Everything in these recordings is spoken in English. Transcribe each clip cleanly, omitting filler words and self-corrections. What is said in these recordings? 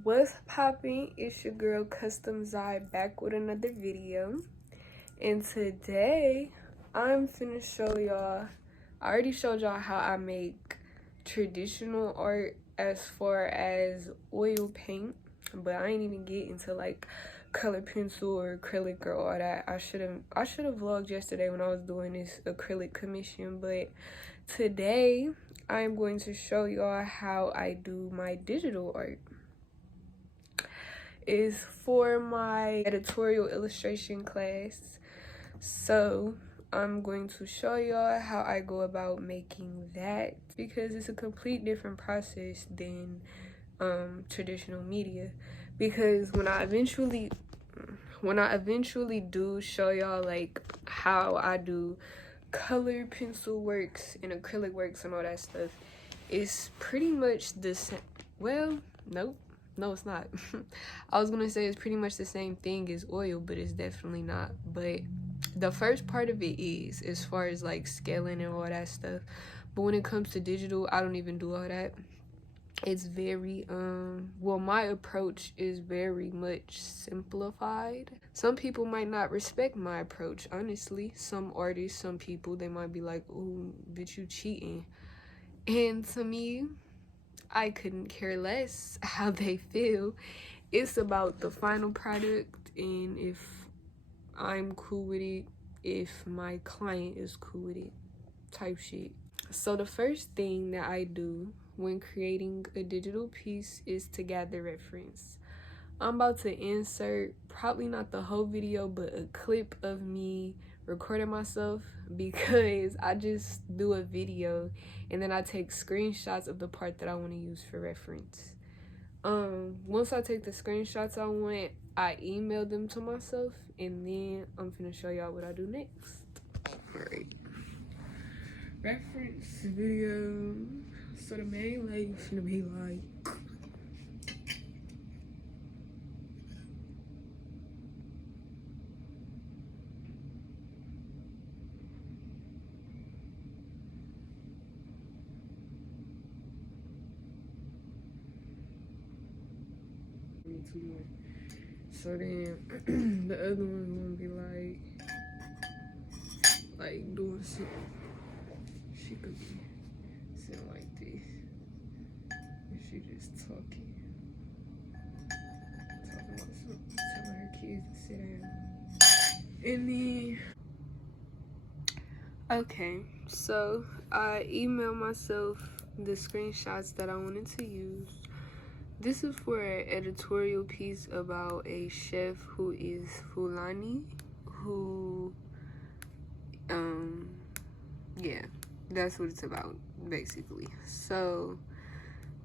What's popping? It's your girl Custom Zai back with another video, and today I'm finna show y'all. I already showed y'all how I make traditional art as far as oil paint, but I ain't even get into like color pencil or acrylic or all that. I should have vlogged yesterday when I was doing this acrylic commission, but today I'm going to show y'all how I do my digital art. Is for my editorial illustration class. So I'm going to show y'all how I go about making that, because it's a complete different process than traditional media. Because when I eventually do show y'all like how I do color pencil works and acrylic works and all that stuff, it's pretty much the same. Well, nope. No, it's not. I was gonna say it's pretty much the same thing as oil, but it's definitely not. But the first part of it is, as far as like scaling and all that stuff. But when it comes to digital, I don't even do all that. It's very well, my approach is very much simplified. Some people might not respect my approach, honestly. Some artists, some people, they might be like, "Ooh, bitch, you cheating." And to me, I couldn't care less how they feel. It's about the final product, and if I'm cool with it, if my client is cool with it, type shit. So the first thing that I do when creating a digital piece is to gather reference. I'm about to insert, probably not the whole video, but a clip of me recording myself, because I just do a video and then I take screenshots of the part that I want to use for reference. Once I take the screenshots I want, I email them to myself, and then I'm finna show y'all what I do next. Alright. Reference video. So the main lady finna be like, so then the other one's gonna be like doing shit. She could be sitting like this, and she just talking about something, telling her kids to sit down. And then, okay, so I emailed myself the screenshots that I wanted to use. This is for an editorial piece about a chef who is Fulani, who, yeah, that's what it's about, basically. So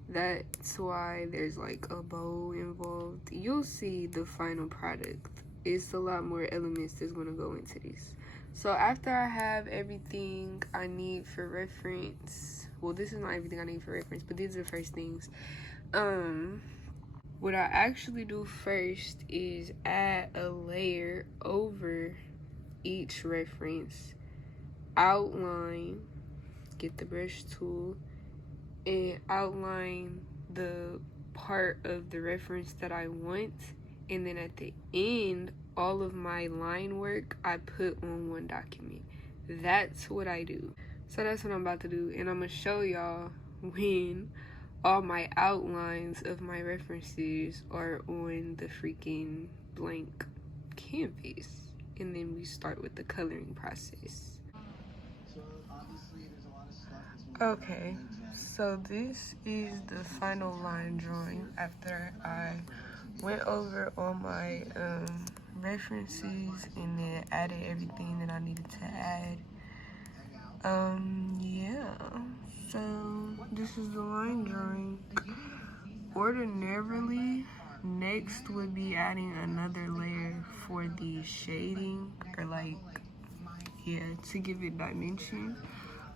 that's why there's like a bow involved. You'll see the final product. It's a lot more elements that's gonna go into this. So after I have everything I need for reference, well, this is not everything I need for reference, but these are the first things. What I actually do first is add a layer over each reference, outline, get the brush tool, and outline the part of the reference that I want, and then at the end, all of my line work I put on one document. That's what I do. So that's what I'm about to do, and I'm gonna show y'all when all my outlines of my references are on the freaking blank canvas, and then we start with the coloring process. Okay, so this is the final line drawing after I went over all my references and then added everything that I needed to add. Yeah, so this is the line drawing. Ordinarily, next would be adding another layer for the shading, or like, yeah, to give it dimension.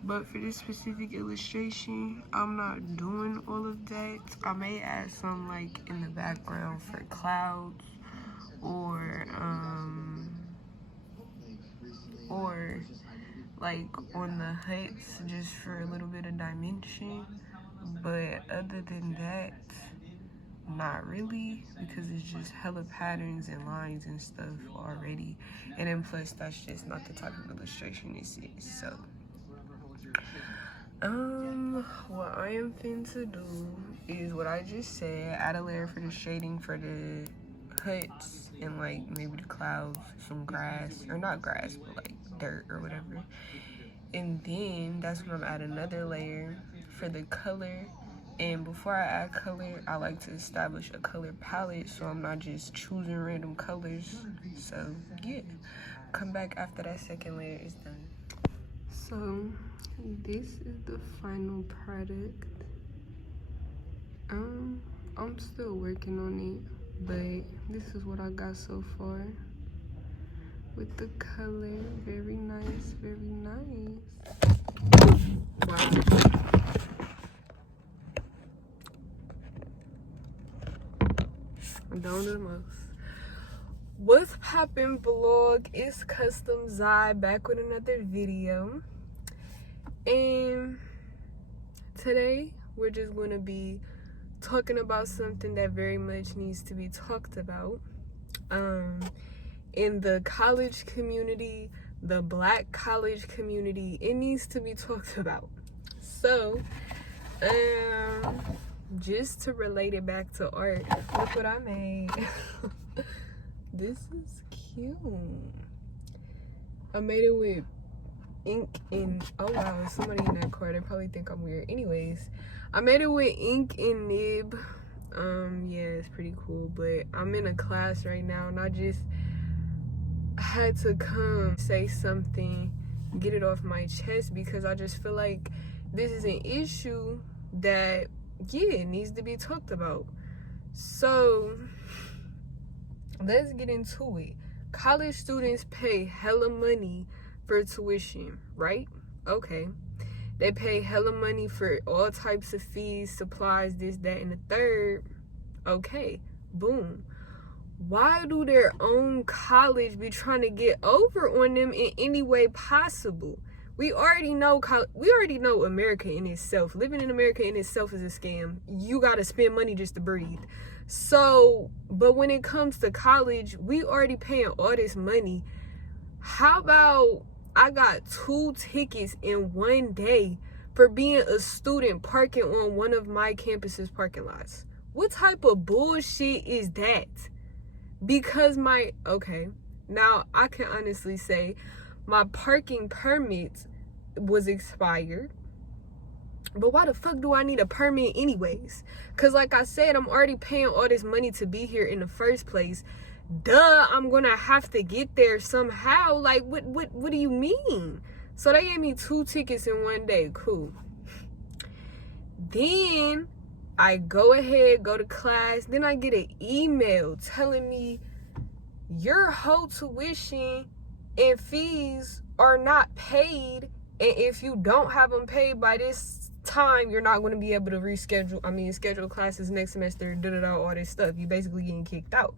But for this specific illustration, I'm not doing all of that. I may add some like in the background for clouds, or like on the huts, just for a little bit of dimension. But other than that, not really, because it's just hella patterns and lines and stuff already. And then plus, that's just not the type of illustration this is. So, what I am finna do is what I just said. Add a layer for the shading for the huts and like maybe the clouds, some grass, or not grass, but like dirt or whatever. And then that's when I'm adding another layer for the color. And before I add color, I like to establish a color palette so I'm not just choosing random colors. So yeah, come back after that second layer is done. So this is the final product. I'm still working on it, but this is what I got so far. With the color, very nice, very nice. Wow. I'm down to the most. What's poppin', vlog? It's Custom Zai back with another video. And today we're just gonna be talking about something that very much needs to be talked about. In the college community, the Black college community, it needs to be talked about. So, just to relate it back to art, look what I made. This is cute. I made it with ink and, oh wow, somebody in that car, they probably think I'm weird. Anyways, I made it with ink and nib. Yeah, it's pretty cool, but I'm in a class right now and I just had to come say something, get it off my chest, because I just feel like this is an issue that, yeah, it needs to be talked about. So let's get into it. College students pay hella money for tuition, right? Okay. They pay hella money for all types of fees, supplies, this, that, and the third. Okay, boom. Why do their own college be trying to get over on them in any way possible? We already know America in itself. Living in America in itself is a scam. You gotta spend money just to breathe. So, but when it comes to college, we already paying all this money. How about I got 2 tickets in one day for being a student parking on one of my campus's parking lots? What type of bullshit is that? Because okay, now I can honestly say my parking permit was expired. But why the fuck do I need a permit anyways? Because like I said, I'm already paying all this money to be here in the first place. Duh, I'm gonna have to get there somehow. Like, what do you mean? So they gave me 2 tickets in one day. Cool. Then I go ahead, go to class. Then I get an email telling me your whole tuition and fees are not paid. And if you don't have them paid by this time, you're not going to be able to schedule classes next semester, all this stuff. You basically getting kicked out.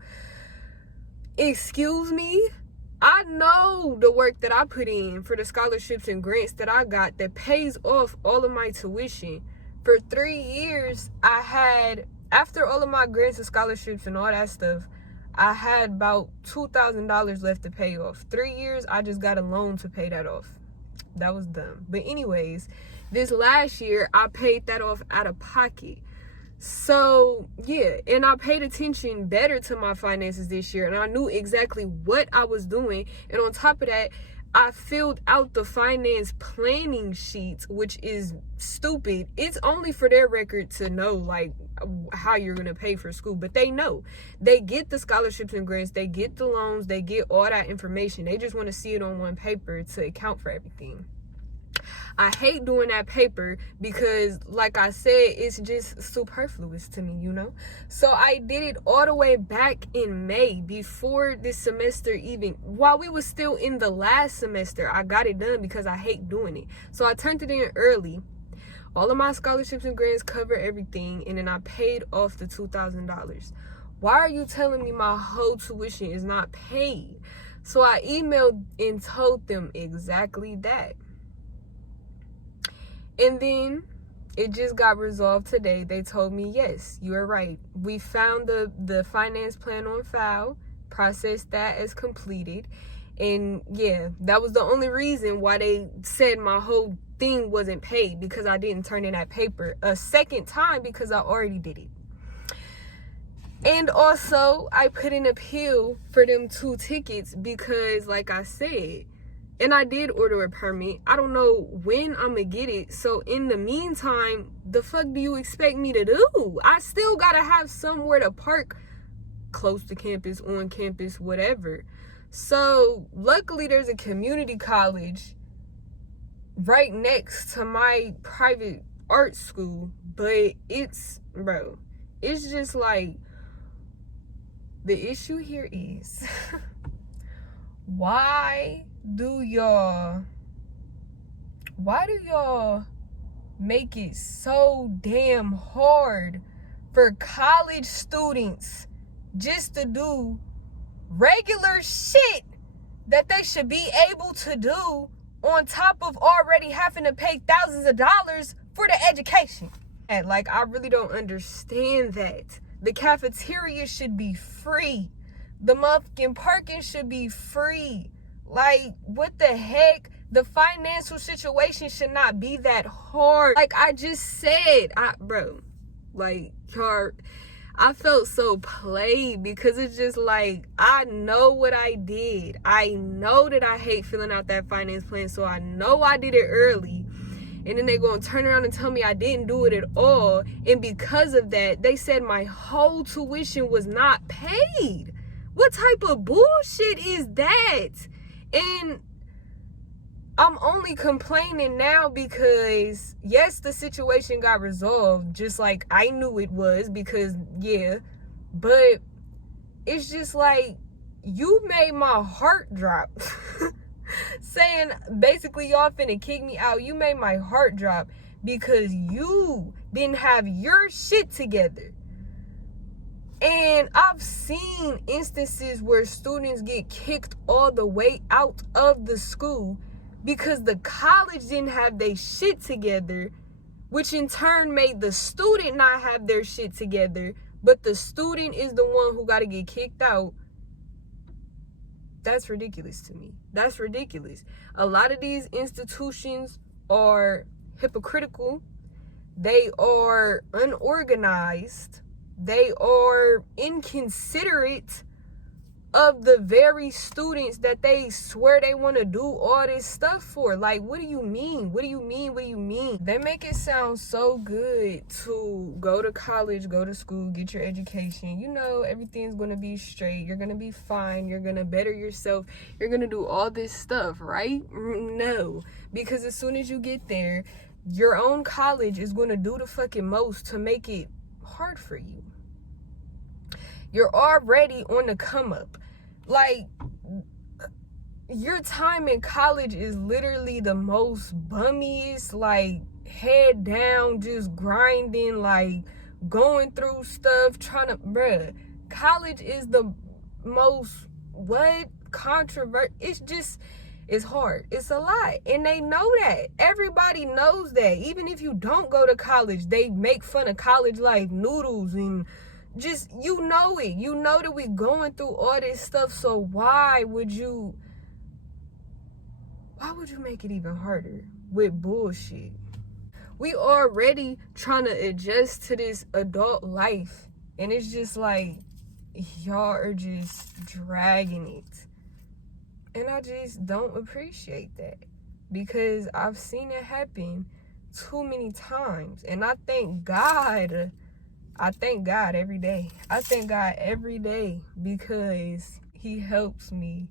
Excuse me? I know the work that I put in for the scholarships and grants that I got that pays off all of my tuition. For 3 years, I had, after all of my grants and scholarships and all that stuff, I had about $2,000 left to pay off. 3 years, I just got a loan to pay that off. That was dumb. But anyways, this last year, I paid that off out of pocket. So, yeah, and I paid attention better to my finances this year, and I knew exactly what I was doing. And on top of that, I filled out the finance planning sheets, which is stupid. It's only for their record to know, like, how you're going to pay for school. But they know. They get the scholarships and grants. They get the loans. They get all that information. They just want to see it on one paper to account for everything. I hate doing that paper because, like I said, it's just superfluous to me, you know? So I did it all the way back in May, before this semester even, while we was still in the last semester. I got it done because I hate doing it. So I turned it in early. All of my scholarships and grants cover everything, and then I paid off the $2,000. Why are you telling me my whole tuition is not paid? So I emailed and told them exactly that. And then It just got resolved today. They told me, yes, you are right. We found the finance plan on file, processed that as completed. And yeah, that was the only reason why they said my whole thing wasn't paid, because I didn't turn in that paper a second time because I already did it. And also, I put an appeal for them 2 tickets because, like I said, and I did order a permit. I don't know when I'm gonna get it. So in the meantime, the fuck do you expect me to do? I still gotta have somewhere to park close to campus, on campus, whatever. So luckily there's a community college right next to my private art school. But it's just like, the issue here is why do y'all make it so damn hard for college students just to do regular shit that they should be able to do on top of already having to pay thousands of dollars for the education? And like, I really don't understand that. The cafeteria should be free. The motherfucking parking should be free. Like, what the heck? The financial situation should not be that hard. Like I just said, I felt so played, because it's just like, I know what I did. I know that I hate filling out that finance plan, so I know I did it early. And then they gonna turn around and tell me I didn't do it at all. And because of that, they said my whole tuition was not paid. What type of bullshit is that? And I'm only complaining now because, yes, the situation got resolved just like I knew it was, because, yeah. But it's just like, you made my heart drop. Saying, basically, y'all finna kick me out. You made my heart drop because you didn't have your shit together. And I've seen instances where students get kicked all the way out of the school because the college didn't have their shit together, which in turn made the student not have their shit together, but the student is the one who got to get kicked out. That's ridiculous to me. That's ridiculous. A lot of these institutions are hypocritical. They are unorganized. They are inconsiderate of the very students that they swear they want to do all this stuff for. Like, what do you mean? What do you mean? What do you mean? They make it sound so good to go to college, go to school, get your education. You know, everything's going to be straight. You're going to be fine. You're going to better yourself. You're going to do all this stuff, right? No. Because as soon as you get there, your own college is going to do the fucking most to make it hard for you. You're already on the come up. Like, your time in college is literally the most bummiest, like, head down, just grinding, like, going through stuff, college is the most, it's hard. It's a lot. And they know that. Everybody knows that. Even if you don't go to college, they make fun of college like noodles, and just, you know it. You know that we going through all this stuff, so why would you make it even harder with bullshit? We already trying to adjust to this adult life, and it's just like, y'all are just dragging it. And I just don't appreciate that, because I've seen it happen too many times. And I thank God every day. I thank God every day, because he helps me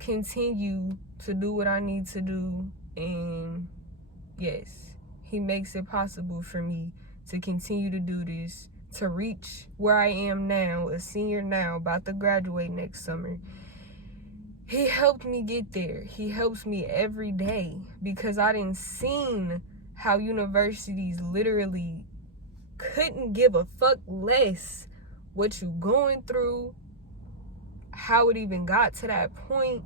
continue to do what I need to do. And yes, he makes it possible for me to continue to do this, to reach where I am now, a senior now, about to graduate next summer. He helped me get there. He helps me every day, because I didn't seen how universities literally couldn't give a fuck less what you going through, how it even got to that point,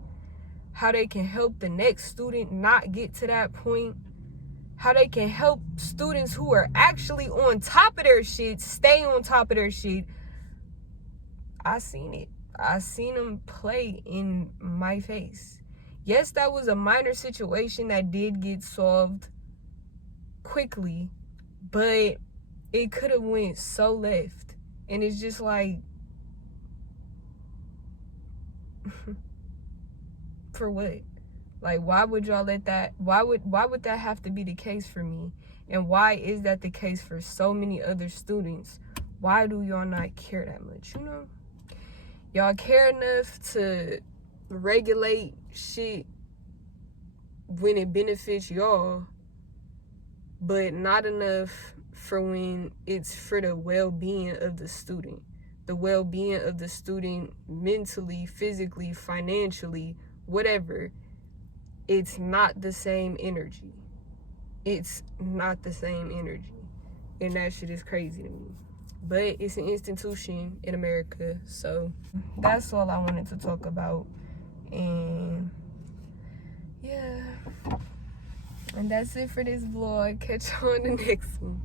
how they can help the next student not get to that point. how they can help students who are actually on top of their shit stay on top of their shit. I seen it. I seen them play in my face. Yes, that was a minor situation that did get solved quickly, but it could have went so left. And it's just like, for what? Like, why would y'all let that, why would that have to be the case for me? And why is that the case for so many other students? Why do y'all not care that much, you know? Y'all care enough to regulate shit when it benefits y'all, but not enough for when it's for the well-being of the student. The well-being of the student mentally, physically, financially, whatever. It's not the same energy. It's not the same energy. And that shit is crazy to me. But it's an institution in America, so that's all I wanted to talk about. And yeah, and that's it for this vlog. Catch you on the next one.